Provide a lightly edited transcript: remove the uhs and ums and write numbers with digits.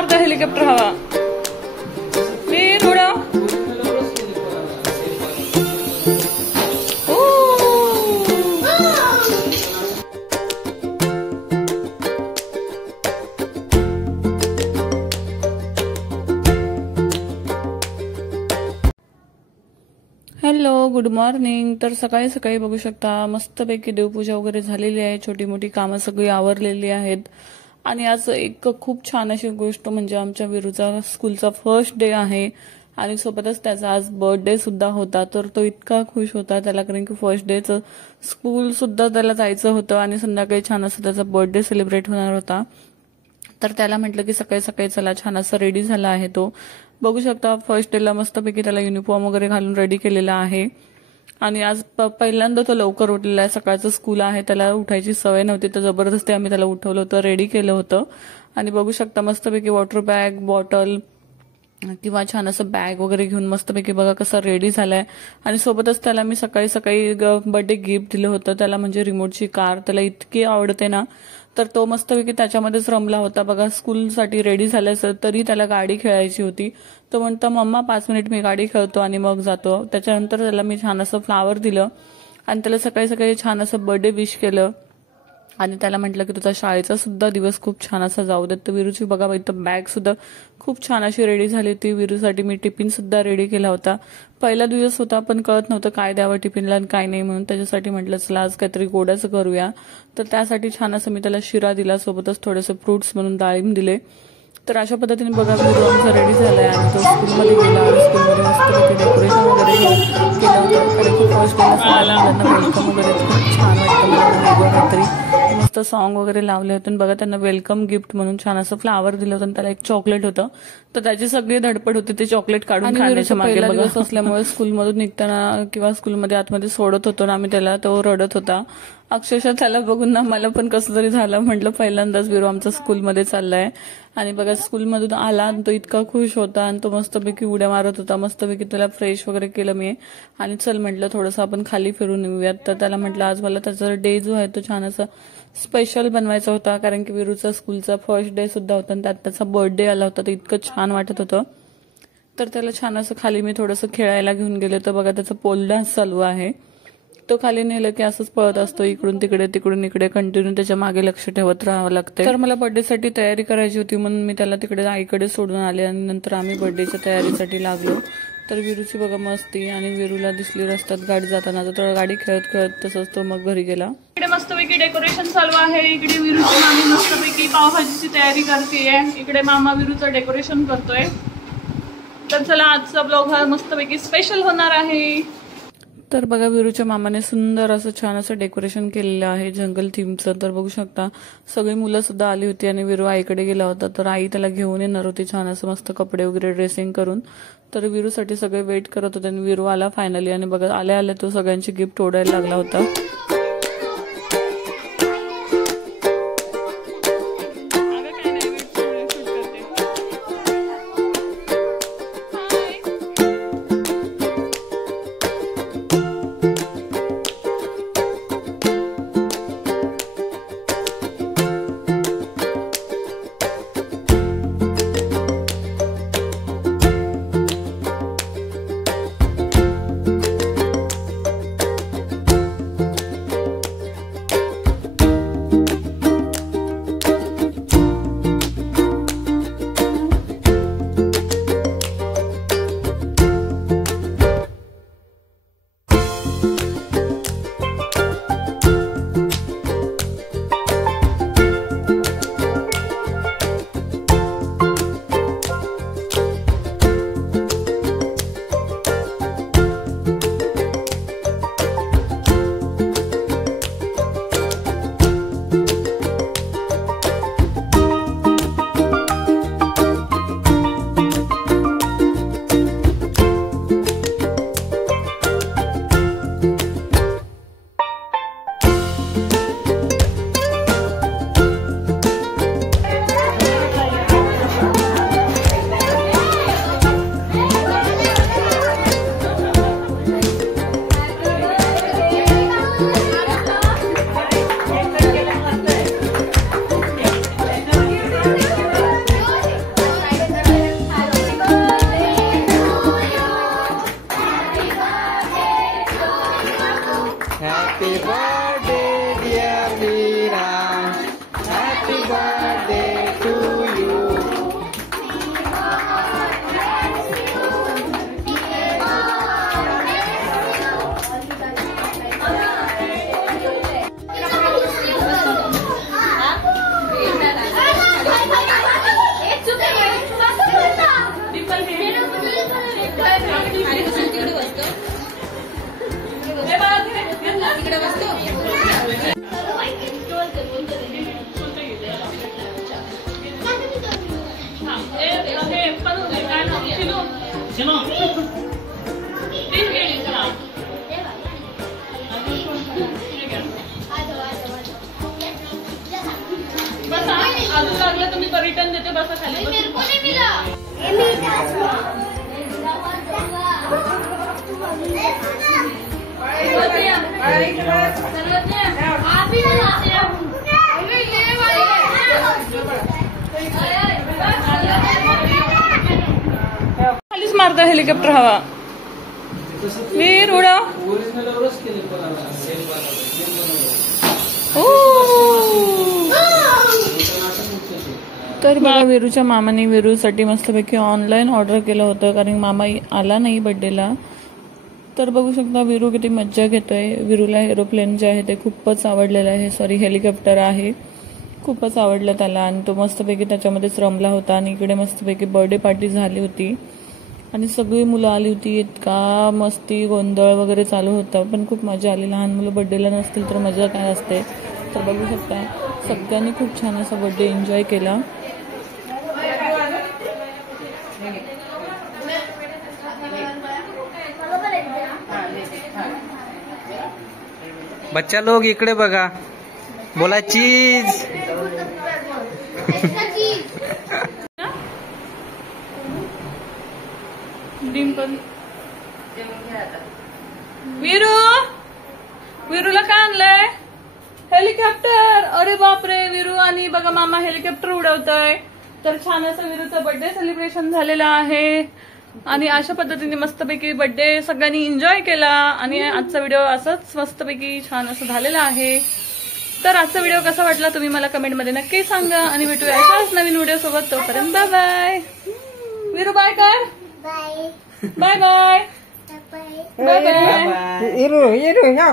मारता हेलिकॉप्टर हवा वीर उडव. Hello good morning. तर सकाळी सकाळी बघू शकता मस्तपैकी देवपूजा वगैरे झालेली आहे. छोटी मोठी कामं सगळी आवरलेली आहेत. आणि आज एक खूप छान अशी गोष्ट म्हणजे आमच्या विरूचा स्कूलचा फर्स्ट डे आहे आणि सोबतच त्याचा आज बर्थडे सुद्धा होता. तर तो इतका खुश होता त्याला, कारण की फर्स्ट डेचं स्कूल सुद्धा त्याला जायचं होतं आणि संध्याकाळी छान असं त्याचा बर्थडे सेलिब्रेट होणार होता. तर त्याला म्हटलं की सकाळी सकाळी चला, छान असं रेडी झाला आहे तो. बघू शकता फर्स्ट डेला मस्तपैकी त्याला युनिफॉर्म वगैरे घालून रेडी केलेला आहे. आणि आज पहिल्यांदा तो लवकर उठलेला आहे. सकाळचं स्कूल आहे, त्याला उठायची सवय नव्हती, तर जबरदस्ती आम्ही त्याला उठवलं होतं, रेडी केलं होतं. आणि बघू शकता मस्तपैकी वॉटर बॅग, बॉटल किंवा छान असं बॅग वगैरे घेऊन मस्तपैकी बघा कसा रेडी झालाय. आणि सोबतच त्याला मी सकाळी सकाळी बर्थडे गिफ्ट दिलं होतं त्याला, म्हणजे रिमोटची कार. त्याला इतकी आवडते ना, तर तो मस्तपैकी त्याच्यामध्येच रमला होता. बघा स्कूलसाठी रेडी झाल्यास तरी त्याला गाडी खेळायची होती. तो म्हणतो मम्मा 5 मिनिट मी गाडी खेळतो आणि मग जातो. त्याच्यानंतर त्याला मी छान असं फ्लावर दिलं आणि त्याला सकाळी सकाळी छान असं बर्थडे विश केलं. आणि त्याला म्हटलं की तुझा शाळेचा सुद्धा दिवस खूप छान असा जाऊ देत. तर विरूची बघा इथं बॅग सुद्धा खूप छान अशी रेडी झाली होती. विरूसाठी मी टिफिन सुद्धा रेडी केला होता. पहिला दिवस होता पण कळत नव्हतं काय द्यावं टिफिनला आणि काय नाही, म्हणून त्याच्यासाठी म्हटलं चला आज काहीतरी गोडाचं करूया. तर त्यासाठी छान असं मी त्याला शिरा दिला, सोबतच थोडेसे फ्रुट्स म्हणून डाळिंब दिले. तर अशा पद्धतीने बघा विरू आमचा रेडी झालाय आणि तो स्कूलमध्ये गेला आणि स्कूलमध्ये मस्त डेकोरेशन वगैरे केलं होतं. कारण की फर्स्ट डेला सगळ्या मुलांना वेलकम वगैरे खूप छान वाटतं मला, वेगळं काहीतरी मस्त सॉन्ग वगैरे लावले होते. बघा त्यांना वेलकम गिफ्ट म्हणून छान असं फ्लावर दिलं होतं आणि त्याला एक चॉकलेट होतं. तर त्याची सगळी धडपड होती ते चॉकलेट काढून खाण्याच्या मागे. दिवस असल्यामुळे स्कूलमधून निघताना किंवा स्कूलमध्ये आतमध्ये सोडत होतो ना आम्ही त्याला, तो रडत होता. अक्षरशः त्याला बघून ना मला पण कसं तरी झालं. म्हटलं पहिल्यांदाच विरू आमचा स्कूलमध्ये चाललाय. आणि बघा स्कूलमधून आला आणि तो इतका खुश होता आणि तो मस्तपैकी उड्या मारत होता. मस्तपैकी त्याला फ्रेश वगैरे केलं मी आणि चल म्हटलं थोडंसं आपण खाली फिरून येऊयात. तर त्याला म्हटलं आज मला त्याचा डे जो आहे तो छान असं स्पेशल बनवायचा होता, कारण की विरूचा स्कूलचा फर्स्ट डे सुद्धा होता आणि त्यात त्याचा बर्थडे आला होता. तर इतकं छान वाटत होतं. तर त्याला छान असं खाली मी थोडंसं खेळायला घेऊन गेले. तर बघा त्याचा पोल डान्स चालू आहे. तो खाली नेलं की असंच पळत असतो, इकडून तिकडे तिकडून इकडे, कंटिन्यू त्याच्या मागे लक्ष ठेवत राहावं लागतं. तर मला बर्थडेसाठी तयारी करायची होती म्हणून मी त्याला तिकडे आईकडे सोडून आले आणि नंतर आम्ही बर्थडेच्या तयारीसाठी लागलो. तर विरूची बघा मस्ती, आणि विरूला दिसली रस्त्यात गाडी जाताना, तर गाडी खेळत खेळत तसंच तो मग घरी गेला. इकडे मस्तपैकी डेकोरेशन चालू आहे. इकडे विरूची मामी मस्तपैकी पावभाजीची तयारी करतेय. इकडे मामा विरूचं डेकोरेशन करतोय. तर चला आजचा ब्लॉग हा मस्तपैकी स्पेशल होणार आहे. तर बघा विरूच्या मामाने सुंदर असं छान असं डेकोरेशन केलेलं आहे जंगल थीमचं. तर बघू शकता सगळी मुलं सुद्धा आली होती आणि विरू आईकडे गेला होता. तर आई त्याला घेऊन येणार होती छान असं मस्त कपडे वगैरे ड्रेसिंग करून. तर विरूसाठी सगळे वेट करत होते आणि विरू आला फायनली. आणि बघा आल्या आल्या तो सगळ्यांची गिफ्ट ओढायला लागला होता. Happy birthday, dear Veera. Happy birthday to you. अजून लागलं तुम्ही रिटर्न देते बसा खाली. खालीच मारता हेलिकॉप्टर हवा. वीर उडव. तर बघा वीरूच्या मामाने वीरूसाठी मस्तपैकी ऑनलाईन ऑर्डर केलं होतं कारण मामा आला नाही बर्थडेला. तर बघू शकता वीरू किती मज्जा घेतोय. वीरूला एरोप्लेन जे आहे ते खूपच आवडलेलं आहे. सॉरी हेलिकॉप्टर आहे. खूपच आवडलं त्याला आणि तो मस्तपैकी त्याच्यामध्येच रमला होता. आणि इकडे मस्तपैकी बर्थडे पार्टी झाली होती आणि सगळी मुलं आली होती. इतका मस्ती गोंधळ वगैरे चालू होता पण खूप मजा आली. लहान मुलं बर्थडेला नसतील तर मजा काय असते. तर बघू शकता सगळ्यांनी खूप छान असा बर्थडे एन्जॉय केला. बच्चा लोग इकडे बघा. बोला चीज. डिंपल वीरूला काय आणलंय. हेलिकॉप्टर. अरे बापरे. वीरू आणि बघा मामा हेलिकॉप्टर उडवतोय. तर छान असं वीरूचं बर्थडे सेलिब्रेशन झालेलं आहे आणि अशा पद्धतीने मस्तपैकी बर्थडे सगळ्यांनी एन्जॉय केला. आणि आजचा व्हिडिओ असंच मस्तपैकी छान असं झालेला आहे. तर आजचा व्हिडिओ कसा वाटला तुम्ही मला कमेंटमध्ये नक्की सांगा आणि भेटूया अशाच नवीन व्हिडिओ सोबत. तोपर्यंत बाय बाय. वीरू बाय कर. Bye bye bye bye.